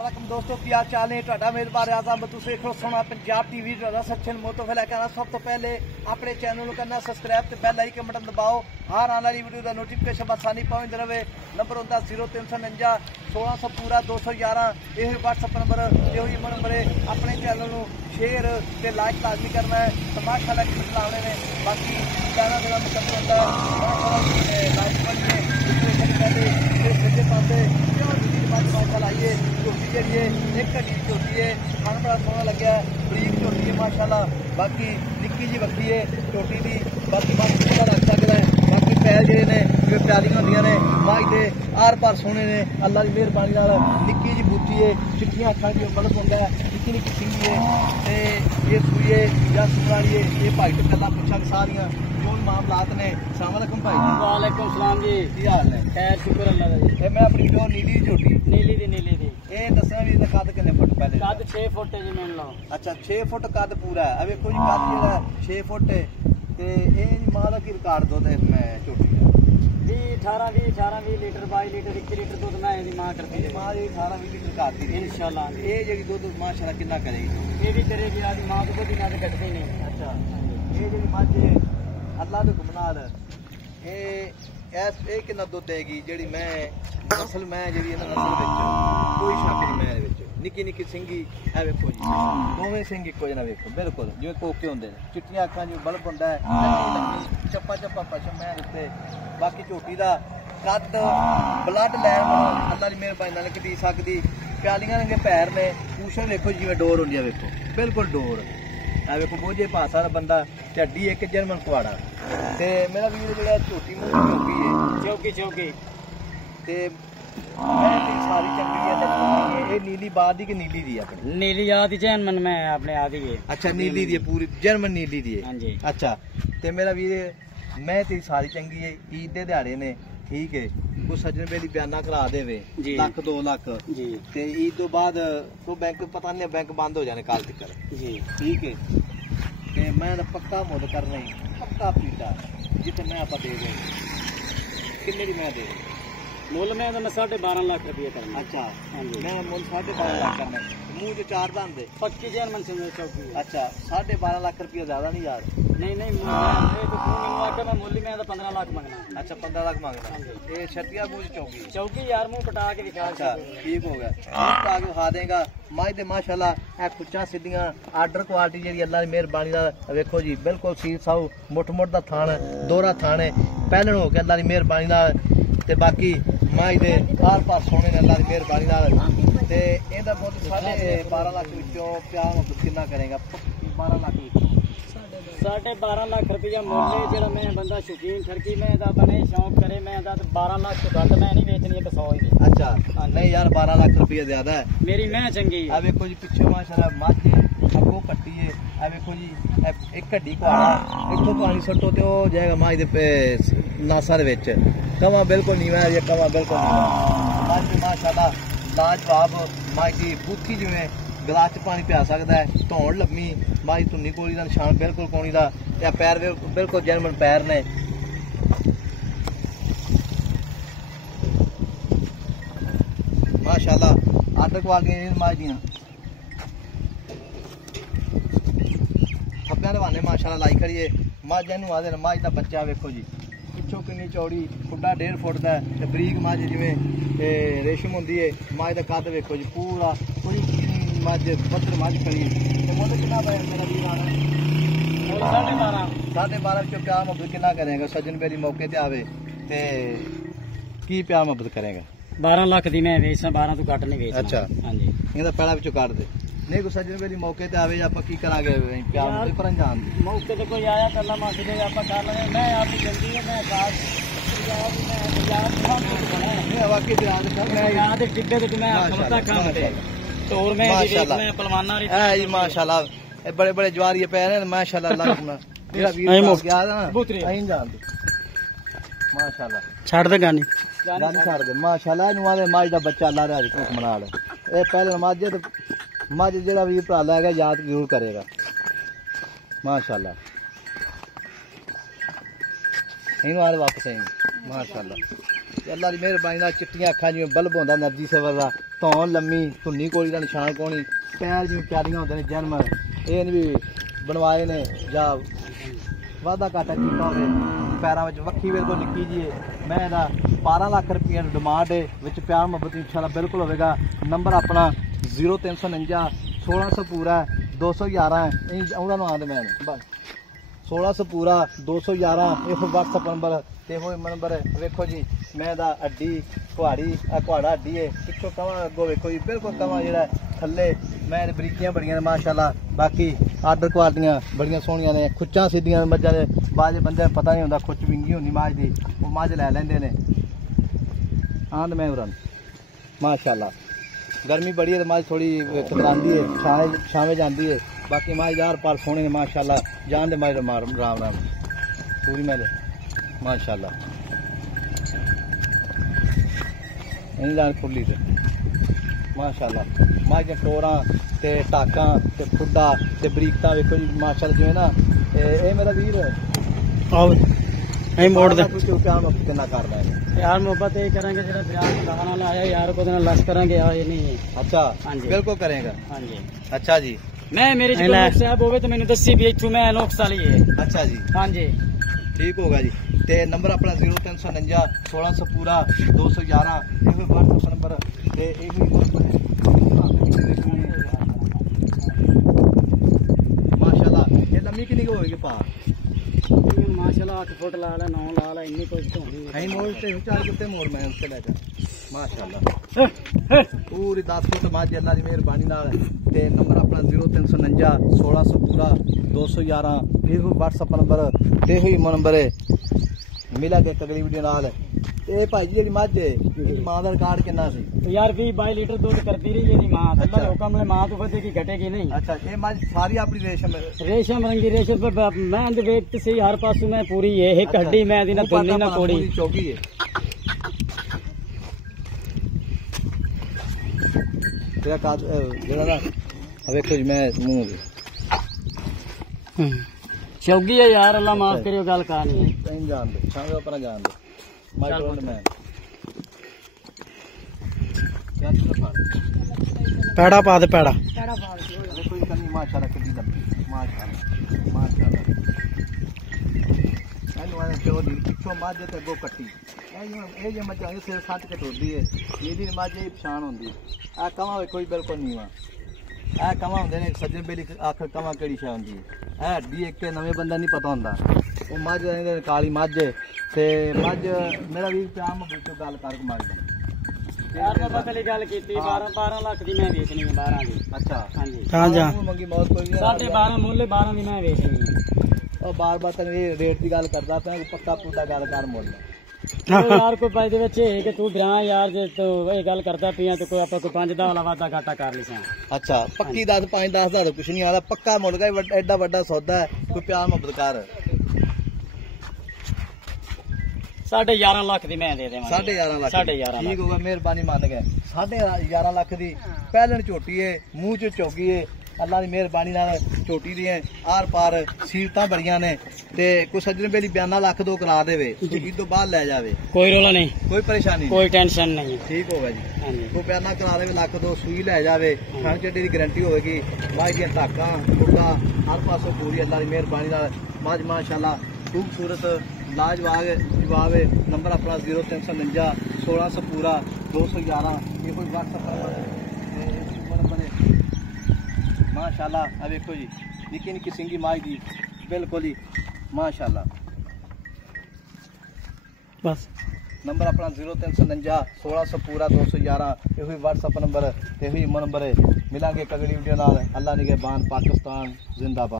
अस्सलामुअलैकुम दोस्तों की हाल चाल है ਤੁਹਾਡਾ ਮੇਜ਼ਬਾਨ ਆਜ਼ਮ ਤੁਸੀਂ ਦੇਖੋ ਸੋਹਣਾ ਪੰਜਾਬ ਟੀਵੀ ਦਾ ਸੱਚਨ ਮੋਤੋਫੇ ਲੈ ਕੇ ਆਣਾ ਸਭ ਤੋਂ ਪਹਿਲੇ ਆਪਣੇ ਚੈਨਲ ਨੂੰ ਕਰਨਾ ਸਬਸਕ੍ਰਾਈਬ ਤੇ ਬੈਲ ਆਈਕਨ ਬਟਨ ਦਬਾਓ ਹਰ ਆਉਣ ਵਾਲੀ ਵੀਡੀਓ ਦਾ ਨੋਟੀਫਿਕੇਸ਼ਨ ਆਸਾਨੀ ਪਹੁੰਚਦੀ ਰਹੇ ਨੰਬਰ ਹੁੰਦਾ 0349 1600 ਪੂਰਾ 211 ਇਹ WhatsApp ਨੰਬਰ ਇਹੋ ਹੀ ਨੰਬਰ ਹੈ ਆਪਣੇ ਚੈਨਲ ਨੂੰ शेयर ते लाइक लाजमी करना है तो माशाल्लाह की लाने ने बाकी कहना मेरा मतलब होता है लाइक करिए सज्जे पासे माशाल्लाह आइए झोटी जी एक घड़ी झोटी है खाना बड़ा सोहना लग्या बरीक झोटी है माशाल्लाह बाकी निक्की जी बकरी है झोटी की बाकी बाकी रख सकता है बाकी पैर जे ने जिवें प्यारियां होंदियां ने माई दे आर पार सोहने ने अल्लाह की मेहरबानी नाल निक्की जी बूटी है चिट्टियां अखां दी बलक होंदा है निक्की निक्की सिंगी है ये सूए या सुनाली है ये भाई तो पहला पूछा सारियां जो मामलात ने अस्सलाम वालेकुम भाई वालेकुम सलाम जी की हाल है खैर शुक्र अल्लाह दा जी मैं अपनी जो नीली झोटी नीली दी ये दसना भी कद कितने फुट पहले कद 6 फुट है जी मान लो अच्छा 6 फुट कद पूरा है अब देखो जी कद जेड़ा 6 फुट है ते ये मां दा की रिकॉर्ड दो ते मैं झोटी दा जी 18 लीटर 22 लीटर 21 लीटर दूध मैं दी मां करती है मां ये 18 20 लीटर करती है इंशाल्लाह ये जेडी दूध माशाल्लाह कितना करेगी ये भी करेगी आदि मां को भी ना कटती नहीं अच्छा ये जेडी मझ अल्लाह दे गुमनाल ये कितना दुध देगी जेडी मैं नस्ल मैं जेडी इन्हां नस्ल विच कोई शक नहीं मैं विच निक्की निक्की सिंगी ए वेखो जी दोवें सिंग इक्को जना वेखो बिल्कुल जिवें कोके होंदे ने चिट्टियां अखां जिवें बल्ब हुंदा है चप्पा चप्पा पशम मैं उत्ते बाकी झोटी दा कद ब्लड लैन अल्लाह दी मेहरबानी नाल कटी सकदी प्यालियां रंगे पैर ने पूछण वेखो जिवें डोर हुंदी है वेखो बिल्कुल डोर आ वेखो बोझे पासा दा बंदा झड्डी एक जर्मन कुआड़ा ते मेरा वीर जेड़ा झोटी मूंह चौकी है चौकी ते मैं ती सारी चंगी है ये नीली बाद दी कि नीली दी अपनी नीली आदि जर्मन में अपने आदि है अच्छा नीली दी पूरी जर्मन नीली दी है हां जी अच्छा ते मेरा वीर मैं तेरी सारी चंगी है ईद दे दिहाड़े ने ठीक है कोई सज्जन बेली बयाना करा देवे लाख 2 लाख जी ते ईद तो बाद तो बैंक पता नहीं बैंक बंद हो जाने काल तक जी ठीक है ते मैं पक्का मुल करना ही पक्का पीटा जिथे मैं आप दे दे किन्ने दी मैं दे मुल में तो मैं 12.5 लाख रुपया करना अच्छा हां जी मैं मुल 12.5 लाख करना मुंह जो 4 दान दे पक्की जर्मन से चौकी अच्छा 12.5 लाख रुपया ज्यादा नहीं यार नहीं मैं तो मैंने आके मैं मुल में 15 लाख मांगना अच्छा 15 लाख मांगना ये छतिया मुंह चौकी चौकी यार मुंह कटा के दिखा अच्छा ठीक हो गया कटा के खा देगा माई दे माशाल्लाह ए कुच्चा सीधियां आर्डर क्वालिटी जेडी अल्लाह दी मेहरबानी नाल वेखो जी बिल्कुल सील साऊ मुठ मुठ दा थान दोहरा थान है पहलन हो के अल्लाह दी मेहरबानी नाल ते बाकी माई दे आर पार सोने ने अल्लाह दी मेहरबानी नाल ते एदा मुल 12.5 लाख विचों प्यार मुल कितना करेगा 12 लाख विचों 12.5 लाख रुपया मुल है जेड़ा मैं बंदा शौकीन ठरकी में दा बने शौक करे मैं दा 12 लाख तो घट मैं नहीं बेचनी है 100 ही अच्छा नहीं यार 12 लाख रुपया ज्यादा है मेरी मैं चंगी है आ देखो जी पीछे माशाल्लाह मझ अगो कट्टी है आ देखो जी एक घड़ी कुआड़ा इथों पानी सट्टो ते हो जाएगा मझ दे नासा दे विच कवा बिल्कुल नीवा है कवा बिल्कुल नीवा मझ माशाल्लाह लाजवाब मझ दी बूथी जिवें गिलास च पानी पिया सकता है धौन लम्मी माई धुन्नी कोली का निशान बिल्कुल कोनी का या पैर बिल्कुल जर्मन पैर ने माशाल्लाह आर्डर क्वालिटी माई दियां खब्बे दवाने माशाल्लाह लाई खड़ी है मझ इनू आदे मझ का बच्चा वेखो जी पिछों किन्नी चौड़ी खुड्डा 1.5 फुट का बरीक मझ जिवें रेशम होंदी है मझ का कद वेखो जी पूरा पूरी मझ पत्थर मझ खड़ी मुल कितना पाया मेरा वीर आना 12.5 चो प्यार मोहब्बत कितना करेगा सज्जन बेरी मौके ते आवे ते की प्यार मोहब्बत करेगा 12 लाख दी मैं बेचना 12 तो घट नहीं बेचना अच्छा हां जी इहदा पैड़ा विचों काट दे नहीं कोई सज्जन बेरी मौके ते आवे आपां की करांगे प्यार मोहब्बत पर जान मौके ते कोई आया तो अल्लाह माफी दे आपां कर लेंगे मैं आपकी जल्दी है मैं साथ वाकई याद कर मैं याद टिब्बे ते मैं खमता काम ते तौर में मैं पलवाना री है जी माशाल्लाह बड़े बड़े जवारी पैर हैं माशाल्लाह अल्लाह अपना मेरा वीर गया ना अहीं जान दे माशाल्लाह छड़ दे गानी छड़ दे माशाल्लाह इनु आले मझ दा बच्चा अल्लाह दा हुक्म नाल ए पहले मझ जेड़ा वीर भरा लेगा याद जरूर करेगा माशाल्लाह इनु आले वापस आई माशाल्लाह ਅੱਲਾ ਦੀ ਮਿਹਰਬਾਨੀ ਨਾਲ ਚਿੱਟੀਆਂ ਅੱਖਾਂ ਜਿਵੇਂ ਬਲਬ ਹੁੰਦਾ ਨਰਜੀ ਸੇਵਰ ਦਾ, ਧੌਣ ਲੰਮੀ, ਧੁੰਨੀ ਕੋਲੀ ਦਾ ਨਿਸ਼ਾਨ ਕੋਣੀ, ਪੈਰ ਜਿਵੇਂ ਪਿਆਰੀਆਂ ਹੁੰਦੇ ਨੇ ਜਨਮ, ਇਹ ਨਹੀਂ ਵੀ ਬਣਵਾਏ ਨੇ ਜਾਂ ਵਾਧਾ ਘਾਟਾ ਕੀਤਾ ਹੋਵੇ। ਪੈਰਾਂ ਵਿੱਚ ਵੱਖੀ ਬਿਲਕੁਲ ਨਿੱਕੀ ਜੀ ਹੈ। ਮੈਂ ਇਹਦਾ 12 ਲੱਖ ਰੁਪਏ ਦੀ ਡਿਮਾਂਡ ਹੈ, ਵਿੱਚ ਪਿਆਰ ਮੁਹੱਬਤ ਇਨਸ਼ਾਅੱਲਾ ਬਿਲਕੁਲ ਹੋਵੇਗਾ। ਨੰਬਰ ਆਪਣਾ 0349 1600 ਪੂਰਾ 211 ਉਹਨਾਂ ਨੂੰ ਆਂਦੇ ਮੈਂ ਬਸ 1600 ਪੂਰਾ 211 ਇਹ WhatsApp ਨੰਬਰ ਤੇ ਉਹ ਨੰਬਰ ਵੇਖੋ ਜੀ। ਮੈਂ ਦਾ ਅੱਡੀ ਕੁਹਾੜੀ ਕੁਹਾੜਾ ਅੱਡੀ ਹੈ, ਪਿੱਛੋਂ ਕਵਾਂ ਅੱਗੋਂ ਵੇਖੋ ਜੀ ਬਿਲਕੁਲ ਕਵਾਂ ਜਿਹੜਾ ਥੱਲੇ ਮੈਂ ਬਰੀਕੀਆਂ ਬੜੀਆਂ ਨੇ ਮਾਸ਼ਾਅੱਲਾ। ਬਾਕੀ ਆਰਡਰ ਕੁਆਲਟੀਆਂ ਬੜੀਆਂ ਸੋਹਣੀਆਂ ਨੇ, ਖੁੱਚਾਂ ਸਿੱਧੀਆਂ ਮੱਝਾਂ ਦੇ ਬਾਜੇ ਬੰਦੇ ਨੂੰ ਪਤਾ ਨਹੀਂ ਹੁੰਦਾ ਖੁੱਚ ਵਿੰਗੀ ਹੁੰਦੀ ਮੱਝ ਦੀ, ਉਹ ਮੱਝ ਲੈ ਲੈਂਦੇ ਨੇ ਆਂਦ ਮੈਂ ਉਰਨ ਮਾਸ਼ਾਅੱਲਾ। गर्मी बड़ी है तो माज थोड़ी कतरांदी है, छावे जाती है। बाकी माज यार पाल सोने ने माशाल्लाह, जान दे माज राम राम पूरी मैं माशाल्लाह नहीं जान खुली से माशाल्लाह। माज के टोरा ते टाका ते खुडा ते बरीकता वेखो जी माशाल्लाह जिवें ना ये मेरा वीर आओ मोड़ दे कितना करना है यार मोहब्बत ये करेंगे जो बियान लगाना आया यार को लश करेंगे यार ये नहीं। अच्छा हाँ जी बिल्कुल करेगा हाँ जी। अच्छा जी मैं मेरी साहब होवे तो मैंने दसी भी इथों मैं लोक साली है। अच्छा जी हाँ जी ठीक होगा जी। ते नंबर अपना 0349 1600 पूरा 211 ये WhatsApp नंबर ते माशाल्लाह। ये लम्मी कितनी की होगी पा माशाल्लाह 8 फुट ला ला 9 ला ला इन्नी कुछ तो नहीं मोड़ से चार कितने मोड़ मैं उससे लेकर माशाल्लाह पूरी 10 फुट माज अल्लाह की मेहरबानी नाल। ते नंबर अपना 0349 1600 पूरा 211 ये WhatsApp नंबर ते ही नंबर है मिला के अगली वीडियो नाल। ਇਹ ਭਾਈ ਜੀ ਜਿਹੜੀ ਮੱਝ ਹੈ ਇਹਦੀ ਮਾਂ ਦਾ ਰਿਕਾਰਡ ਕਿੰਨਾ ਸੀ? ਯਾਰ 20-22 ਲੀਟਰ ਦੁੱਧ ਕਰਦੀ ਰਹੀ ਇਹਦੀ ਮਾਂ। ਅੱਲਾ ਹੁਕਮ ਨੇ ਮਾਂ ਤੋਂ ਵਧੇਗੀ ਘਟੇਗੀ ਨਹੀਂ। ਅੱਛਾ ਇਹ ਮੱਝ ਸਾਰੀ ਆਪਣੀ ਰੇਸ਼ਮ ਰੰਗੀ ਰੇਸ਼ਮ ਪਰ ਮੈਂ ਦੇ ਵੇਖ ਤੇ ਸਹੀ ਹਰ ਪਾਸੋਂ ਮੈਂ ਪੂਰੀ ਹੈ ਇੱਕ ਹੱਡੀ ਮੈਂ ਦੀ ਨਾ ਦੁੱਲੀ ਨਾ ਕੋੜੀ ਚੌਕੀ ਹੈ। ਤੇਰਾ ਕਾਦ ਜਿਹੜਾ ਨਾ ਵੇਖੋ ਜੀ ਮੈਂ ਮੂੰਹ ਚੌਗੀ ਹੈ ਯਾਰ ਅੱਲਾ ਮਾਫ ਕਰਿਓ ਗੱਲ ਕਰਨੀ ਹੈ ਕਹੀਂ ਜਾਣ ਦੇ ਛਾਵੇਂ ਉੱਪਰ ਜਾਣ ਦੇ पैड़ा पा दे पैड़ा कोई कमी माशाल्लाह कितनी लंबी माशाल्लाह माशाल्लाह जो पिछों मझ ते अगों कट्टी ये जो मझ सिर सट के टुरदी है ये मझ ही पछाण होंदी। आ कवां कोई बिल्कुल नीवा आ कवां होंदे ने सज्जन बेली आखिर कवां केड़ी शै होंदी है हड्डी एक नवें बंदा नहीं पता होंदा। वो मझ काली मझ ते मझ मेरा भी प्यार मुहब्बत गल कर मझ यार मैं पहले गल कीती 12 लाख दी मैं बेचनी है 12 दी। अच्छा हां जी हां जा मंगी मौत कोई 12.5 मुੱਲ 12 ਦੀ ਮੈਂ ਵੇਚਣੀ ਹੈ। ਉਹ ਬਾਰ-ਬਾਰ ਤੈਨੂੰ ਇਹ ਰੇਟ ਦੀ ਗੱਲ ਕਰਦਾ ਪਿਆ ਪੱਕਾ ਪੁੱਤਾ ਗੱਲ ਕਰ ਮੁੱਲ यार कोई फायदे ਵਿੱਚ ਇਹ ਕਿ ਤੂੰ ਡਰਾਂ ਯਾਰ ਜੇ ਤੂੰ ਇਹ ਗੱਲ ਕਰਦਾ ਪਿਆ ਤੇ ਕੋਈ ਆਪਾਂ ਕੋਈ 5-10 ਵਾਲਾ ਵਾਦਾ ਘਾਟਾ ਕਰ ਲਈ ਸਾਂ। ਅੱਛਾ ਪੱਕੀ 5-10 ਦਾ ਕੁਛ ਨਹੀਂ ਆਉਂਦਾ ਪੱਕਾ ਮੁੱਲ ਗਾ ਐਡਾ ਵੱਡਾ ਸੌਦਾ ਹੈ ਕੋਈ ਪਿਆਰ ਮੁਹੱਬਤ ਕਰ 11.5 ਲੱਖ ਦੀ ਮੈਂ ਦੇ ਦੇਵਾਂ। 11.5 ਲੱਖ 11.5 ਠੀਕ ਹੋਗਾ ਮਿਹਰਬਾਨੀ ਮੰਨ ਗਏ। 11.5 ਲੱਖ ਦੀ ਪਹਿਲਣ ਝੋਟੀ ਹੈ ਮੂੰਹ ਚ ਚੌਗੀ ਹੈ ਅੱਲਾ ਦੀ ਮਿਹਰਬਾਨੀ ਨਾਲ ਝੋਟੀ ਦੀਆਂ ਆਰ ਪਾਰ ਸੀਲਤਾਂ ਬੜੀਆਂ ਨੇ ਤੇ ਕੋਈ ਸੱਜਣ ਬੇਲੀ ਬਿਆਨਾ ਲੱਖ ਦੋ ਕਰਾ ਦੇਵੇ ਇਸ ਤੋਂ ਬਾਅਦ ਲੈ ਜਾਵੇ ਕੋਈ ਰੋਲਾ ਨਹੀਂ ਕੋਈ ਪਰੇਸ਼ਾਨੀ ਕੋਈ ਟੈਨਸ਼ਨ ਨਹੀਂ ਠੀਕ ਹੋਗਾ ਜੀ। ਕੋਈ ਬਿਆਨਾ ਕਰਾ ਦੇਵੇ ਲੱਖ ਦੋ ਸੂਈ ਲੈ ਜਾਵੇ ਖਾਣ ਚੱਡੀ ਦੀ ਗਾਰੰਟੀ ਹੋਵੇਗੀ। ਮੱਝ ਦੀਆਂ ਧਾਕਾਂ ਮੁੱਢਾ ਹਰ ਪਾਸੋਂ ਪੂਰੀ ਅੱਲਾ ਦੀ ਮਿਹਰਬਾਨੀ ਨਾਲ ਮੱਝ ਮਾਸ਼ਾਅੱਲਾ खूबसूरत लाजवाब जवाब है। नंबर अपना 0349 1600 पूरा 211 ये कोई WhatsApp नंबर है माशाल्लाह। अब देखो जी निकी निकी सिंगी माई दी बिल्कुल ही माशाल्लाह। बस नंबर अपना 0349 1600 पूरा 211 ये WhatsApp नंबर ये नंबर है। मिलेंगे अगली वीडियो नाल। अल्लाह निगहबान पाकिस्तान जिंदाबाद।